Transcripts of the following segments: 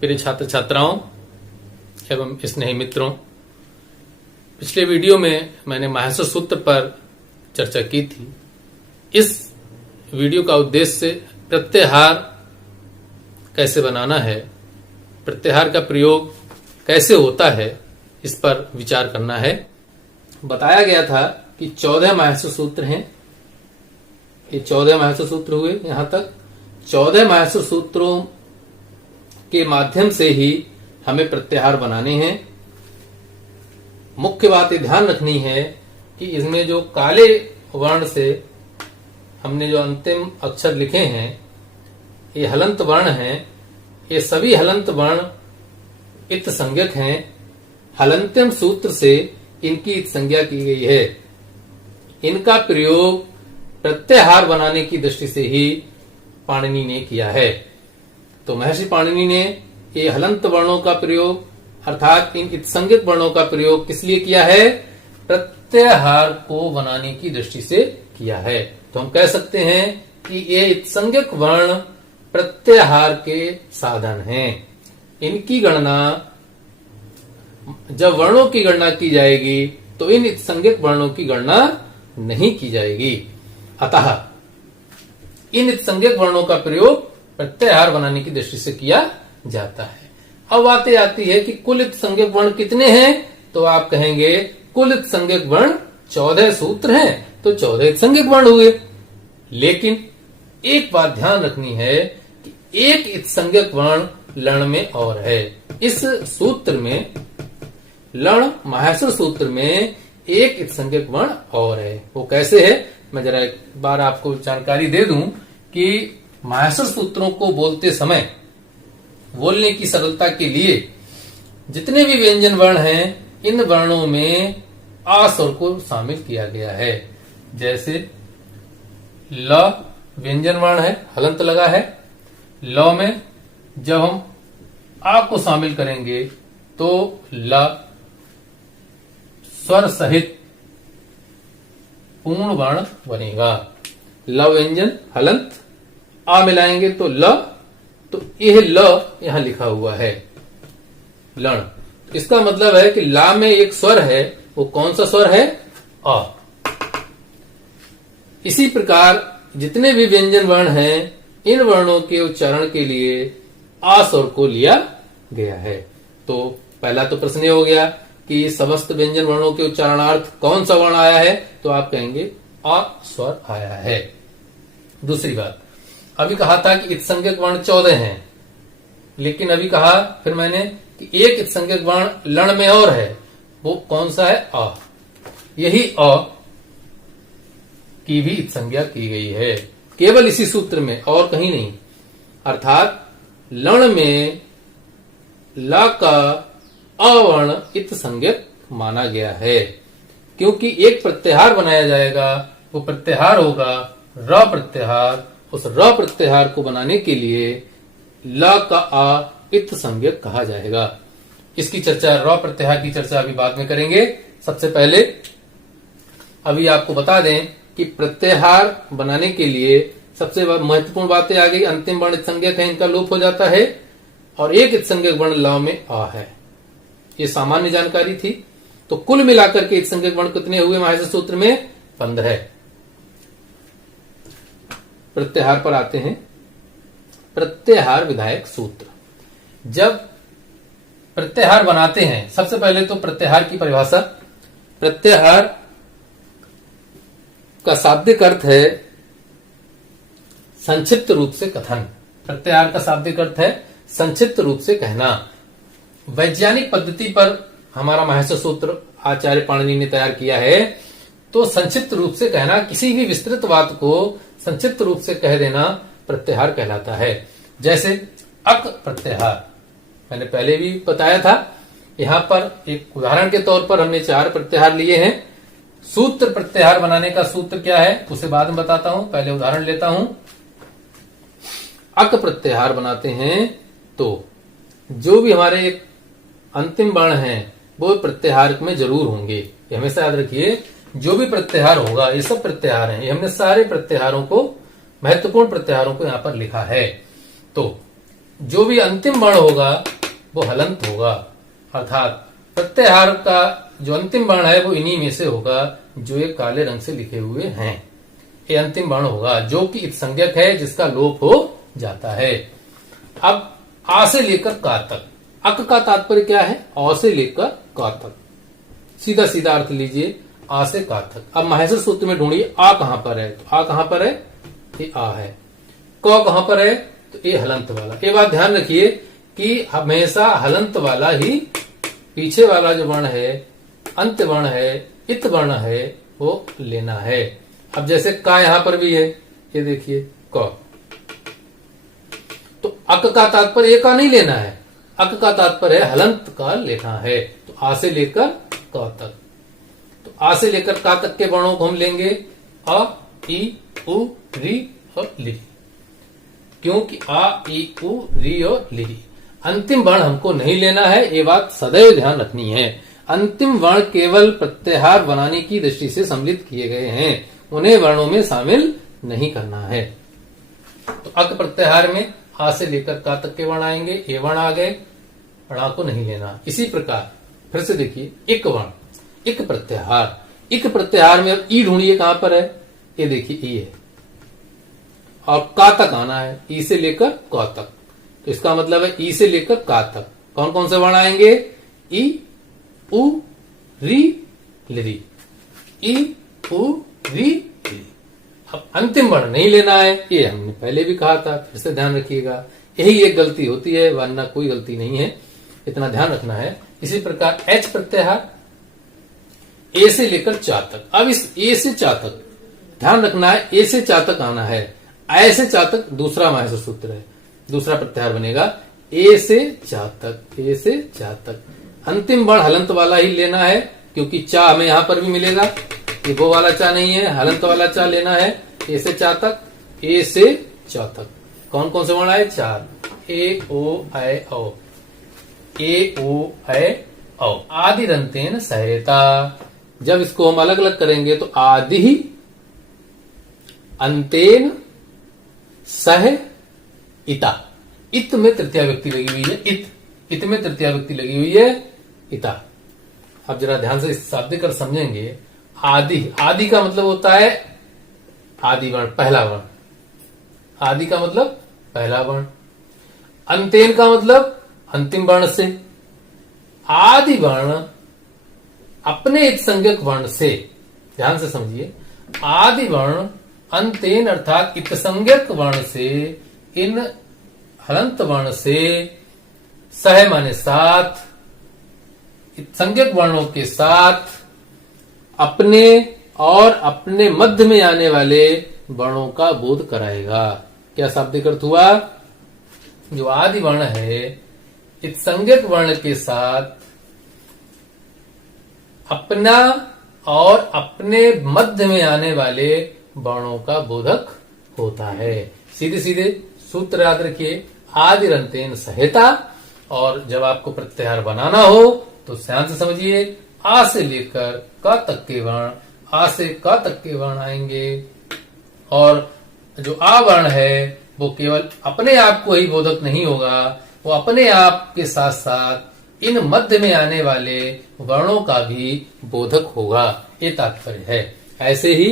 प्रिय छात्र छात्राओं एवं स्नेही मित्रों, पिछले वीडियो में मैंने माहेश्वर सूत्र पर चर्चा की थी। इस वीडियो का उद्देश्य प्रत्याहार कैसे बनाना है, प्रत्याहार का प्रयोग कैसे होता है, इस पर विचार करना है। बताया गया था कि 14 माहेश्वर सूत्र हैं। ये 14 माहेश्वर सूत्र हुए। यहां तक 14 माहेश्वर सूत्रों के माध्यम से ही हमें प्रत्याहार बनाने हैं। मुख्य बात ये ध्यान रखनी है कि इसमें जो काले वर्ण से हमने जो अंतिम अक्षर लिखे हैं, ये हलंत वर्ण हैं। ये सभी हलंत वर्ण इत संज्ञक हैं। हलंत्यम सूत्र से इनकी इत संज्ञा की गई है। इनका प्रयोग प्रत्याहार बनाने की दृष्टि से ही पाणिनि ने किया है। तो महर्षि पाणिनि ने ये हलंत वर्णों का प्रयोग अर्थात इन इत्संज्ञक वर्णों का प्रयोग किस लिए किया है? प्रत्याहार को बनाने की दृष्टि से किया है। तो हम कह सकते हैं कि ये इत्संज्ञक वर्ण प्रत्याहार के साधन हैं। इनकी गणना जब वर्णों की गणना की जाएगी तो इन इत्संज्ञक वर्णों की गणना नहीं की जाएगी। अतः इन इत्संज्ञक वर्णों का प्रयोग प्रत्याहार बनाने की दृष्टि से किया जाता है। अब बातें आती है कि कुल इत्संज्ञक वर्ण कितने हैं? तो आप कहेंगे कुल इत्संज्ञक वर्ण 14 सूत्र हैं, तो 14 इत्संज्ञक वर्ण हुए। लेकिन एक बात ध्यान रखनी है कि एक इत्संज्ञक वर्ण लण में और है। इस सूत्र में लण माहेश्वर सूत्र में एक इत्संज्ञक वर्ण और है। वो कैसे है? मैं जरा एक बार आपको जानकारी दे दूं कि माहेश्वर सूत्रों को बोलते समय बोलने की सरलता के लिए जितने भी व्यंजन वर्ण हैं, इन वर्णों में आ स्वर को शामिल किया गया है। जैसे ल व्यंजन वर्ण है, हलंत लगा है। ल में जब हम आ को शामिल करेंगे तो ल स्वर सहित पूर्ण वर्ण बनेगा। ल व्यंजन हलंत, आ मिलाएंगे तो ल, तो यह ल यहां लिखा हुआ है लण। इसका मतलब है कि ला में एक स्वर है। वो कौन सा स्वर है? अ। इसी प्रकार जितने भी व्यंजन वर्ण हैं, इन वर्णों के उच्चारण के लिए आ स्वर को लिया गया है। तो पहला तो प्रश्न ये हो गया कि समस्त व्यंजन वर्णों के उच्चारणार्थ कौन सा वर्ण आया है? तो आप कहेंगे आ स्वर आया है। दूसरी बात, अभी कहा था कि इत्संज्ञक वर्ण 14 हैं, लेकिन अभी कहा फिर मैंने कि एक इत्संज्ञक वर्ण लण में और है। वो कौन सा है? अ। यही अ की भी इत्संज्ञा की गई है, केवल इसी सूत्र में, और कहीं नहीं। अर्थात लण में ला का अवर्ण इत्संज्ञक माना गया है, क्योंकि एक प्रत्याहार बनाया जाएगा। वो प्रत्याहार होगा र प्रत्याहार। उस र प्रत्याहार को बनाने के लिए ल का आ इत संज्ञक कहा जाएगा। इसकी चर्चा, र प्रत्याहार की चर्चा अभी बाद में करेंगे। सबसे पहले अभी आपको बता दें कि प्रत्याहार बनाने के लिए सबसे महत्वपूर्ण बातें आ गई। अंतिम वर्ण इत्संज्ञक है, इनका लोप हो जाता है, और एक इत्संज्ञक वर्ण ल में आ है। ये सामान्य जानकारी थी। तो कुल मिलाकर के इत्संज्ञक वर्ण कितने हुए माहेश्वर सूत्र में? 15। प्रत्याहार पर आते हैं। प्रत्याहार विधायक सूत्र। जब प्रत्याहार बनाते हैं, सबसे पहले तो प्रत्याहार की परिभाषा। प्रत्याहार का शाब्दिक अर्थ है संक्षिप्त रूप से कथन। प्रत्याहार का शाब्दिक अर्थ है संक्षिप्त रूप से कहना। वैज्ञानिक पद्धति पर हमारा माहेश्वर सूत्र आचार्य पाणिनि ने तैयार किया है। तो संक्षिप्त रूप से कहना, किसी भी विस्तृत बात को संक्षिप्त रूप से कह देना प्रत्याहार कहलाता है। जैसे अक प्रत्याहार मैंने पहले भी बताया था। यहां पर एक उदाहरण के तौर पर हमने 4 प्रत्याहार लिए हैं। सूत्र प्रत्याहार बनाने का सूत्र क्या है उसे बाद में बताता हूं, पहले उदाहरण लेता हूं। अक प्रत्याहार बनाते हैं तो जो भी हमारे एक अंतिम वर्ण हैं वो प्रत्याहार में जरूर होंगे। ये हमेशा याद रखिए, जो भी प्रत्याहार होगा, ये सब प्रत्याहार हैं। ये हमने सारे प्रत्याहारों को, महत्वपूर्ण प्रत्याहारों को यहां पर लिखा है। तो जो भी अंतिम वर्ण होगा वो हलंत होगा, अर्थात प्रत्याहार का जो अंतिम वर्ण है वो इन्हीं में से होगा जो ये काले रंग से लिखे हुए हैं। ये अंतिम वर्ण होगा जो कि इत्संज्ञक है, जिसका लोप हो जाता है। अब आ से लेकर का तक, अक का तात्पर्य क्या है? अ से लेकर का तक, सीधा सीधा अर्थ लीजिए, आ से का तक। अब माहेश्वर सूत्र में ढूंढिए आ कहां पर है, तो आ कहां पर है? ये आ है। क कहां पर है? तो ये हलंत वाला। ये बात ध्यान रखिए कि हमेशा हलंत वाला ही पीछे वाला जो वर्ण है, अंत वर्ण है, इत वर्ण है, वो लेना है। अब जैसे का यहां पर भी है, ये देखिए क, तो अक का तात्पर्य का नहीं लेना है, अक का तात्पर्य हलंत का लेना है। तो आ से लेकर क तक, तो आ से लेकर का तक के वर्णों को हम लेंगे अ, ई, उ, री और ली। क्योंकि आ, ई, उ, री और ली अंतिम वर्ण हमको नहीं लेना है, ये बात सदैव ध्यान रखनी है। अंतिम वर्ण केवल प्रत्याहार बनाने की दृष्टि से सम्मिलित किए गए हैं, उन्हें वर्णों में शामिल नहीं करना है। तो अक प्रत्याहार में आ से लेकर का तक के वर्ण आएंगे, ये वर्ण आ गए, वर्ण को नहीं लेना। इसी प्रकार फिर से देखिए इक वर्ण, इक प्रत्याहार, इक प्रत्याहार में ई ढूंढिए कहां पर है, ये देखिए ई है, और का तक आना है, ई से लेकर क तक। तो इसका मतलब है ई से लेकर का तक कौन कौन से वर्ण आएंगे? ई, उ, री, लिरी, ई, उ, री, लिरी। अब अंतिम वर्ण नहीं लेना है, ये हमने पहले भी कहा था, फिर से ध्यान रखिएगा। यही एक गलती होती है, वरना कोई गलती नहीं है, इतना ध्यान रखना है। इसी प्रकार एच प्रत्याहार ए से लेकर चा तक। अब इस ए से चा तक ध्यान रखना है, ए से चा तक आना है, ए से चा तक दूसरा माहेश्वर सूत्र है, दूसरा प्रत्याहार बनेगा ए से चा तक, ए से चा तक। अंतिम वर्ण हलंत वाला ही लेना है, क्योंकि चा हमें यहां पर भी मिलेगा, ये वो वाला चा नहीं है, हलंत वाला चा लेना है। ए से चा तक, ए से चा तक कौन कौन से वर्ण आए? चार, ए, ओ, ऐ, औ, ए, ओ, ऐ, औ। आदि रंतेन सहता, जब इसको हम अलग अलग करेंगे तो आदि अंतेन सह इता, इत में तृतीया व्यक्ति लगी हुई है, इत में तृतीया व्यक्ति लगी हुई है, इता। अब जरा ध्यान से इस शाब्दिक अर्थ समझेंगे। आदि, आदि का मतलब होता है आदि वर्ण, पहला वर्ण। आदि का मतलब पहला वर्ण। अंतेन का मतलब अंतिम वर्ण से। आदि वर्ण अपने इत्संज्ञक वर्ण से, ध्यान से समझिए, आदि वर्ण अंतेन अर्थात इत्संज्ञक वर्ण से, इन हलंत वर्ण से, सह माने साथ, संज्ञक वर्णों के साथ अपने और अपने मध्य में आने वाले वर्णों का बोध कराएगा। क्या शाब्दिक अर्थ हुआ? जो आदि वर्ण है इस संज्ञक वर्ण के साथ अपना और अपने मध्य में आने वाले वर्णों का बोधक होता है। सीधे सीधे सूत्र याद रखिए, आदिरंतेन सहेता। और जब आपको प्रत्याहार बनाना हो तो ध्यान से समझिए, आ से लेकर का तक के वर्ण, आ से का तक के वर्ण आएंगे, और जो आ वर्ण है वो केवल अपने आप को ही बोधक नहीं होगा, वो अपने आप के साथ साथ इन मध्य में आने वाले वर्णों का भी बोधक होगा, ये तात्पर्य है। ऐसे ही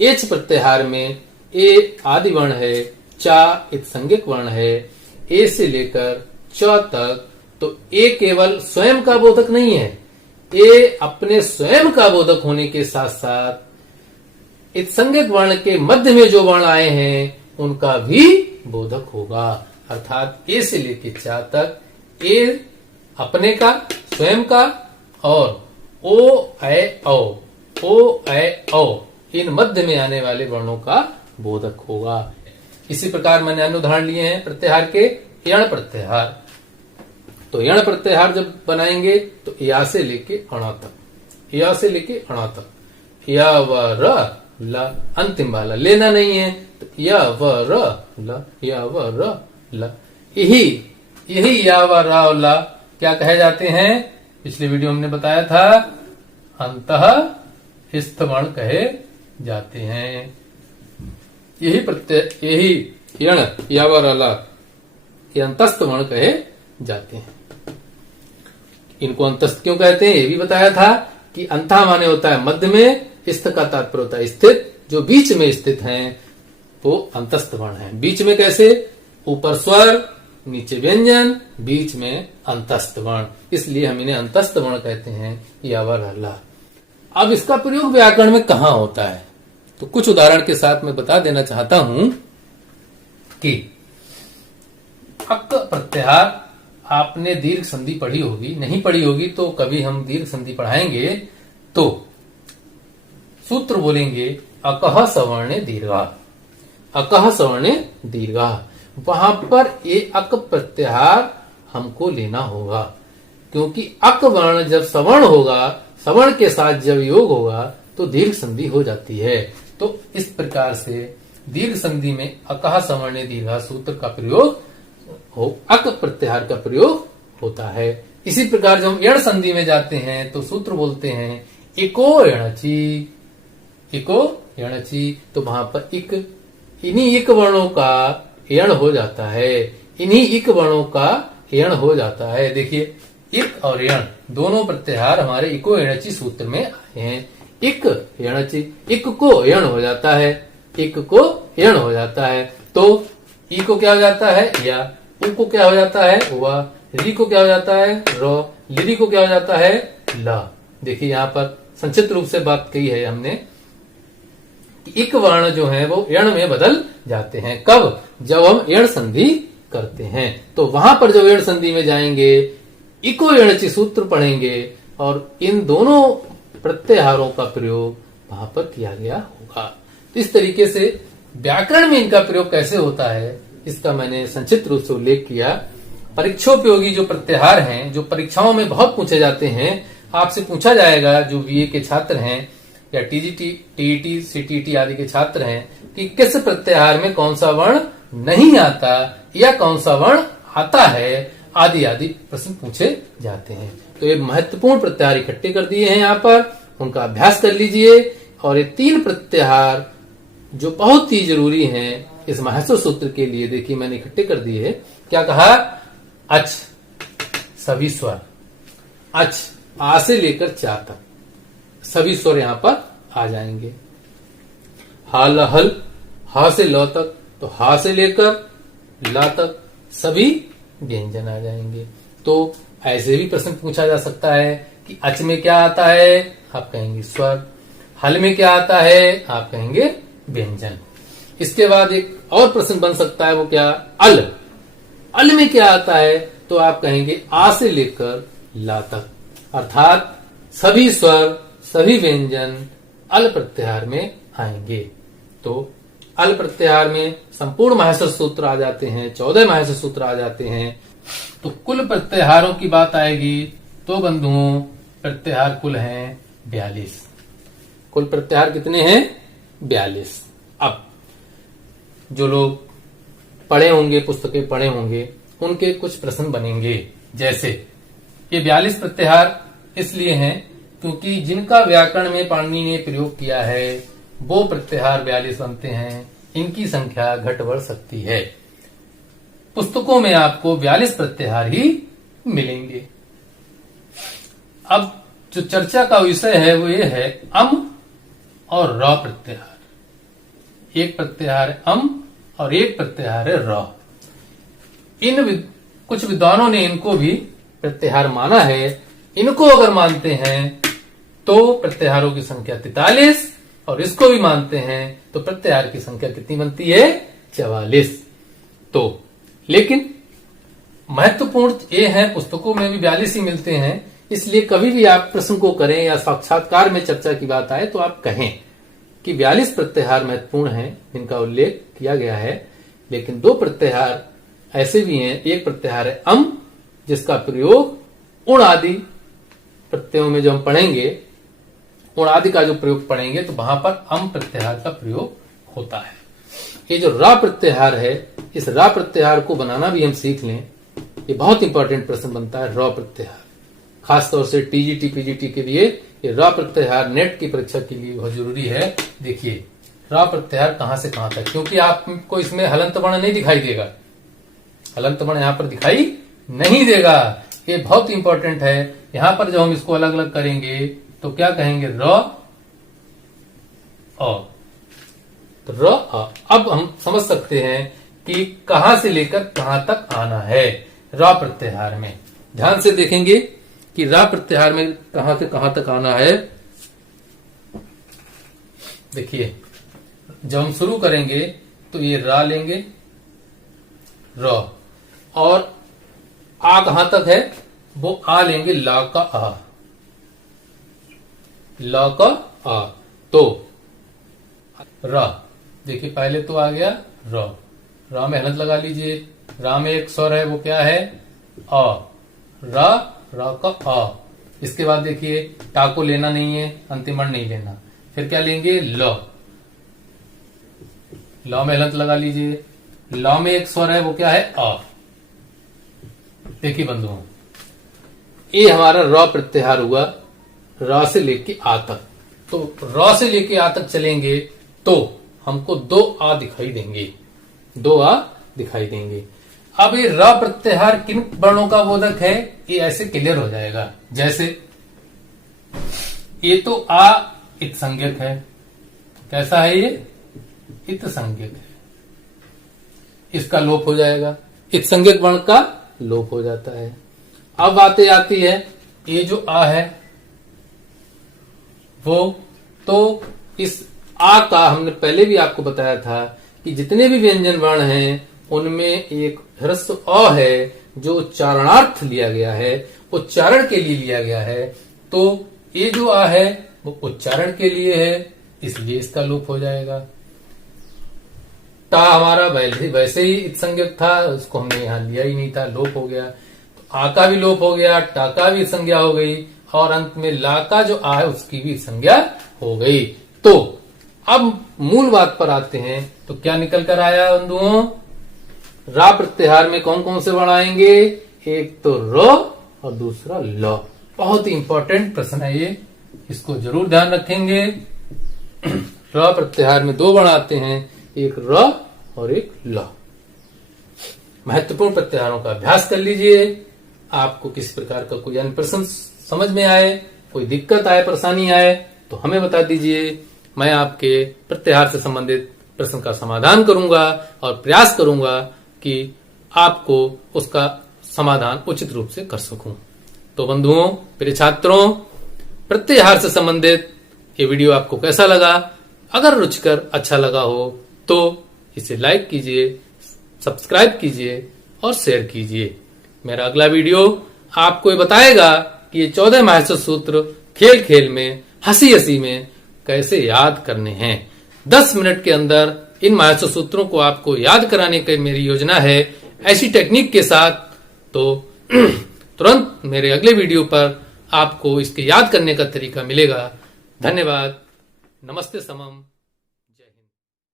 एच प्रत्याहार में ए आदि वर्ण है, चा इत संज्ञक वर्ण है, ए से लेकर च तक, तो ए केवल स्वयं का बोधक नहीं है, ए अपने स्वयं का बोधक होने के साथ साथ इस संज्ञक वर्ण के मध्य में जो वर्ण आए हैं उनका भी बोधक होगा। अर्थात ए से लेकर चा तक ए अपने का, स्वयं का, और ओ ऐ औ, ओ ऐ औ इन मध्य में आने वाले वर्णों का बोधक होगा। इसी प्रकार मैंने अन्य उदाहरण लिए हैं प्रत्याहार के। यण प्रत्याहार, तो यण प्रत्याहार जब बनाएंगे तो या से लेके अणा तक, या से लेके अणा तक, या व र ल अंतिम वाला लेना नहीं है, तो या व र ल, या व र ल, यही या व र ल क्या कहे जाते हैं? पिछले वीडियो हमने बताया था, अंतः स्थ वर्ण कहे जाते हैं। यही प्रत्यय, यही यण, या व र ल, ये अंतस्थ वर्ण कहे जाते हैं। इनको अंतस्थ क्यों कहते हैं ये भी बताया था कि अंथा माने होता है मध्य में, स्थ का तात्पर्य होता है स्थित, जो बीच में स्थित हैं वो अंतस्थ वर्ण है। बीच में कैसे? ऊपर स्वर, नीचे व्यंजन, बीच में अंतस्थ वर्ण, इसलिए हम इन्हें अंतस्थ वर्ण कहते हैं। यावर हल्ला। अब इसका प्रयोग व्याकरण में कहां होता है तो कुछ उदाहरण के साथ मैं बता देना चाहता हूं कि अक प्रत्याहार आपने दीर्घ संधि पढ़ी होगी, नहीं पढ़ी होगी तो कभी हम दीर्घ संधि पढ़ाएंगे तो सूत्र बोलेंगे अकह सवर्णे दीर्घा, अकह सवर्णे दीर्घा। वहां पर ये अक प्रत्याहार हमको लेना होगा, क्योंकि अक वर्ण जब सवर्ण होगा, सवर्ण के साथ जब योग होगा तो दीर्घ संधि हो जाती है। तो इस प्रकार से दीर्घ संधि में अकह सवर्णे दीर्घा सूत्र का प्रयोग हो, अक प्रत्याहार का प्रयोग होता है। इसी प्रकार जब हम यण संधि में जाते हैं तो सूत्र बोलते हैं इको यणची, इको यणची। तो वहां पर इक, इन्हीं इक वर्णों का यण हो जाता है, इन्हीं इक वर्णों का यण हो जाता है। देखिए इक और यण दोनों प्रत्याहार हमारे इको यणची सूत्र में आए हैं। इक यणची, इक को यण हो जाता है, इक को यण हो जाता है। तो ई को क्या हो जाता है या, उ को क्या हो जाता है वा, री को क्या हो जाता है रो, लिरी को क्या हो जाता है ला। देखिए यहाँ पर संक्षिप्त रूप से बात कही है हमने कि इक वर्ण जो है वो यण में बदल जाते हैं। कब? जब हम यण संधि करते हैं। तो वहां पर जब यण संधि में जाएंगे इको यणची सूत्र पढ़ेंगे और इन दोनों प्रत्याहारों का प्रयोग वहां पर किया गया होगा। तो इस तरीके से व्याकरण में इनका प्रयोग कैसे होता है इसका मैंने संक्षिप्त रूप से उल्लेख किया। परीक्षोपयोगी जो प्रत्याहार हैं, जो परीक्षाओं में बहुत पूछे जाते हैं, आपसे पूछा जाएगा जो बीए के छात्र हैं या टीजीटी, टीईटी, सीटीटी आदि के छात्र हैं कि किस प्रत्याहार में कौन सा वर्ण नहीं आता या कौन सा वर्ण आता है, आदि आदि प्रश्न पूछे जाते हैं। तो ये महत्वपूर्ण प्रत्याहार इकट्ठे कर दिए हैं यहाँ पर, उनका अभ्यास कर लीजिए। और ये 3 प्रत्याहार जो बहुत ही जरूरी हैं इस महस्व सूत्र के लिए, देखिए मैंने इकट्ठे कर दिए हैं। क्या कहा? अच, सभी स्वर, अच आ से लेकर चा तक सभी स्वर यहां पर आ जाएंगे। हाल हल, हा से ल तक, तो हा से लेकर ला तक सभी व्यंजन आ जाएंगे। तो ऐसे भी प्रश्न पूछा जा सकता है कि अच में क्या आता है, आप कहेंगे स्वर। हल में क्या आता है, आप कहेंगे व्यंजन। इसके बाद एक और प्रश्न बन सकता है, वो क्या? अल, अल में क्या आता है, तो आप कहेंगे आ से लेकर ला तक, अर्थात सभी स्वर, सभी व्यंजन अल प्रत्याहार में आएंगे। तो अल प्रत्याहार में संपूर्ण महस्व सूत्र आ जाते हैं, 14 महस्व सूत्र आ जाते हैं। तो कुल प्रत्याहारों की बात आएगी तो बंधुओं प्रत्याहार कुल हैं 42। कुल प्रत्याहार कितने हैं? 42। अब जो लोग पढ़े होंगे, पुस्तकें पढ़े होंगे, उनके कुछ प्रश्न बनेंगे। जैसे ये 42 प्रत्याहार इसलिए हैं क्योंकि जिनका व्याकरण में पाणिनि ने प्रयोग किया है वो प्रत्याहार 42 बनते हैं। इनकी संख्या घट बढ़ सकती है। पुस्तकों में आपको 42 प्रत्याहार ही मिलेंगे। अब जो चर्चा का विषय है वो ये है अम और र प्रत्याहार। एक प्रत्याहार है अम और एक प्रत्याहार है र। कुछ विद्वानों ने इनको भी प्रत्याहार माना है। इनको अगर मानते हैं तो प्रत्याहारों की संख्या 43 और इसको भी मानते हैं तो प्रत्याहार की संख्या कितनी बनती है? 44। तो लेकिन महत्वपूर्ण ये है, पुस्तकों में भी 42 ही मिलते हैं, इसलिए कभी भी आप प्रश्न को करें या साक्षात्कार में चर्चा की बात आए तो आप कहें कि 42 प्रत्याहार महत्वपूर्ण हैं, इनका उल्लेख किया गया है। लेकिन 2 प्रत्याहार ऐसे भी हैं। एक प्रत्याहार है अम, जिसका प्रयोग उण आदि प्रत्ययों में जो हम पढ़ेंगे, उण आदि का जो प्रयोग पढ़ेंगे तो वहां पर अम प्रत्याहार का प्रयोग होता है। ये जो रा प्रत्याहार है, इस रा प्रत्याहार को बनाना भी हम सीख लें। ये बहुत इंपॉर्टेंट प्रश्न बनता है रा प्रत्याहार, खासतौर से टीजीटी पीजीटी के लिए ये रा प्रत्याहार नेट की परीक्षा के लिए बहुत जरूरी है। देखिए रा प्रत्याहार कहां से कहां तक, क्योंकि आपको इसमें हलंत वर्ण नहीं दिखाई देगा। हलंत वर्ण यहां पर दिखाई नहीं देगा। ये बहुत इंपॉर्टेंट है। यहां पर जब हम इसको अलग अलग करेंगे तो क्या कहेंगे, र अ, तो र अ। अब हम समझ सकते हैं कि कहां से लेकर कहां तक आना है रा प्रत्याहार में। ध्यान से देखेंगे कि रा प्रत्याहार में कहां से कहां तक आना है। देखिए, जब हम शुरू करेंगे तो ये रा लेंगे, र, और आ कहां तक है, वो आ लेंगे, ला का आ, ला का आ। तो रा, देखिए पहले तो आ गया र, रा में हलंत लगा लीजिए। रा में एक स्वर है, वो क्या है, अ, रा, रा का आ। इसके बाद देखिए टा को लेना नहीं है, अंतिम वर्ण नहीं लेना। फिर क्या लेंगे, ल, ल में हलंत लगा लीजिए। ल में एक स्वर है, वो क्या है, अ। देखिए बंधुओं, ये हमारा र प्रत्याहार हुआ, र से लेके आ तक। तो र से लेके आ तक चलेंगे तो हमको दो आ दिखाई देंगे, दो आ दिखाई देंगे। अब ये र प्रत्याहार किन वर्णों का बोधक है, ये ऐसे क्लियर हो जाएगा। जैसे ये तो आ इत संज्ञक है, कैसा है ये, इत संज्ञक है, इसका लोप हो जाएगा, इत संज्ञक वर्ण का लोप हो जाता है। अब बातें आती है, ये जो आ है वो, तो इस आ का हमने पहले भी आपको बताया था कि जितने भी व्यंजन वर्ण हैं उनमें एक ह्रस्व अ है जो उच्चारणार्थ लिया गया है, उच्चारण के लिए लिया गया है। तो ये जो आ है वो उच्चारण के लिए है, इसलिए इसका लोप हो जाएगा। टा हमारा वैसे ही इत संज्ञक था, उसको हमने यहां लिया ही नहीं था, लोप हो गया। तो आ का भी लोप हो गया, टा का भी संज्ञा हो गई, और अंत में ला का जो आ है उसकी भी संज्ञा हो गई। तो अब मूल बात पर आते हैं, तो क्या निकल कर आया बंधुओं, रा प्रत्याहार में कौन कौन से वर्ण आएंगे, एक तो र और दूसरा ल। बहुत ही इंपॉर्टेंट प्रश्न है ये, इसको जरूर ध्यान रखेंगे। र प्रत्याहार में दो वर्ण आते हैं, एक र और एक ल। महत्वपूर्ण प्रत्याहारों का अभ्यास कर लीजिए। आपको किसी प्रकार का कोई अन्य प्रश्न समझ में आए, कोई दिक्कत आए, परेशानी आए, तो हमें बता दीजिए। मैं आपके प्रत्याहार से संबंधित प्रश्न का समाधान करूंगा और प्रयास करूंगा कि आपको उसका समाधान उचित रूप से कर सकूं। तो बंधुओं, प्रिय छात्रों, प्रत्याहार से संबंधित ये वीडियो आपको कैसा लगा? अगर रुचिकर अच्छा लगा हो तो इसे लाइक कीजिए, सब्सक्राइब कीजिए और शेयर कीजिए। मेरा अगला वीडियो आपको ये बताएगा कि ये 14 महत्वपूर्ण सूत्र खेल खेल में, हंसी हंसी में कैसे याद करने हैं। 10 मिनट के अंदर इन महत्वपूर्ण सूत्रों को आपको याद कराने की मेरी योजना है, ऐसी टेक्निक के साथ। तो तुरंत मेरे अगले वीडियो पर आपको इसके याद करने का तरीका मिलेगा। धन्यवाद। नमस्ते समम।